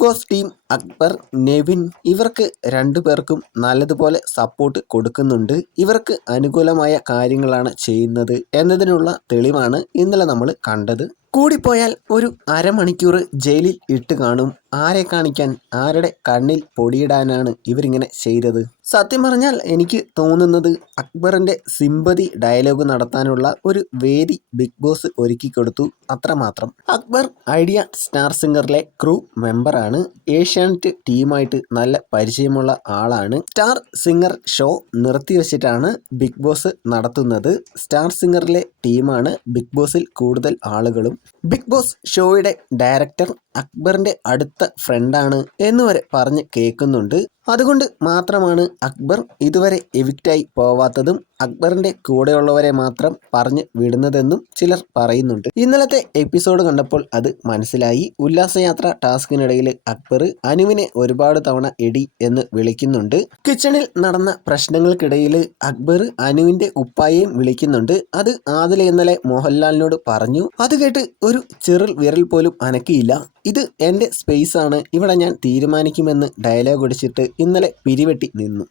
Boss team Akbar, Nevin ഇവർക്ക് രണ്ടുപേർക്കും നല്ലതുപോലെ സപ്പോർട്ട് കൊടുക്കുന്നുണ്ട്. ഇവർക്ക് അനുകൂലമായ കാര്യങ്ങളാണ് ചെയ്യുന്നത് എന്നതിനുള്ള തെളിവാണ് ഇന്നലെ നമ്മൾ കണ്ടത്. കൂടിപ്പോയാൽ ഒരു അരമണിക്കൂർ ജയിലിൽ ഇട്ട് കാണും. ആരെ കാണിക്കാൻ, ആരുടെ കണ്ണിൽ പൊടിയിടാനാണ് ഇവരിങ്ങനെ ചെയ്തത്? സത്യം പറഞ്ഞാൽ എനിക്ക് തോന്നുന്നത് അക്ബറിൻ്റെ സിമ്പതി ഡയലോഗ് നടത്താനുള്ള ഒരു വേദി ബിഗ് ബോസ് ഒരുക്കി കൊടുത്തു, അത്രമാത്രം. അക്ബർ ഐഡിയ സ്റ്റാർ സിംഗറിലെ ക്രൂ മെമ്പറാണ്. ഏഷ്യാനെറ്റ് ടീമായിട്ട് നല്ല പരിചയമുള്ള ആളാണ്. സ്റ്റാർ സിംഗർ ഷോ നിർത്തിവെച്ചിട്ടാണ് ബിഗ് ബോസ് നടത്തുന്നത്. സ്റ്റാർ സിംഗറിലെ ടീമാണ് ബിഗ് ബോസിൽ കൂടുതൽ ആളുകളും. ബിഗ് ബോസ് ഷോയുടെ ഡയറക്ടർ അക്ബറിൻ്റെ അടുത്ത ഫ്രണ്ടാണ് എന്നുവരെ പറഞ്ഞ് കേൾക്കുന്നുണ്ട്. അതുകൊണ്ട് മാത്രമാണ് അക്ബർ ഇതുവരെ എവിക്റ്റായി പോവാത്തതും അക്ബറിൻ്റെ കൂടെയുള്ളവരെ മാത്രം പറഞ്ഞ് വിടുന്നതെന്നും ചിലർ പറയുന്നുണ്ട്. ഇന്നലത്തെ എപ്പിസോഡ് കണ്ടപ്പോൾ അത് മനസ്സിലായി. ഉല്ലാസയാത്ര ടാസ്കിനിടയിൽ അക്ബർ അനുവിനെ ഒരുപാട് തവണ എടി എന്ന് വിളിക്കുന്നുണ്ട്. കിച്ചണിൽ നടന്ന പ്രശ്നങ്ങൾക്കിടയിൽ അക്ബർ അനുവിൻ്റെ ഉപ്പായെയും വിളിക്കുന്നുണ്ട്. അത് ആദില ഇന്നലെ മോഹൻലാലിനോട് പറഞ്ഞു. അത് കേട്ട് ഒരു ചെറിൽ വിരൽ പോലും അനക്കിയില്ല. ഇത് എൻ്റെ സ്പേസ് ആണ്, ഇവിടെ ഞാൻ തീരുമാനിക്കുമെന്ന് ഡയലോഗ് അടിച്ചിട്ട് ഇന്നലെ പിരിവെട്ടി നിന്നു.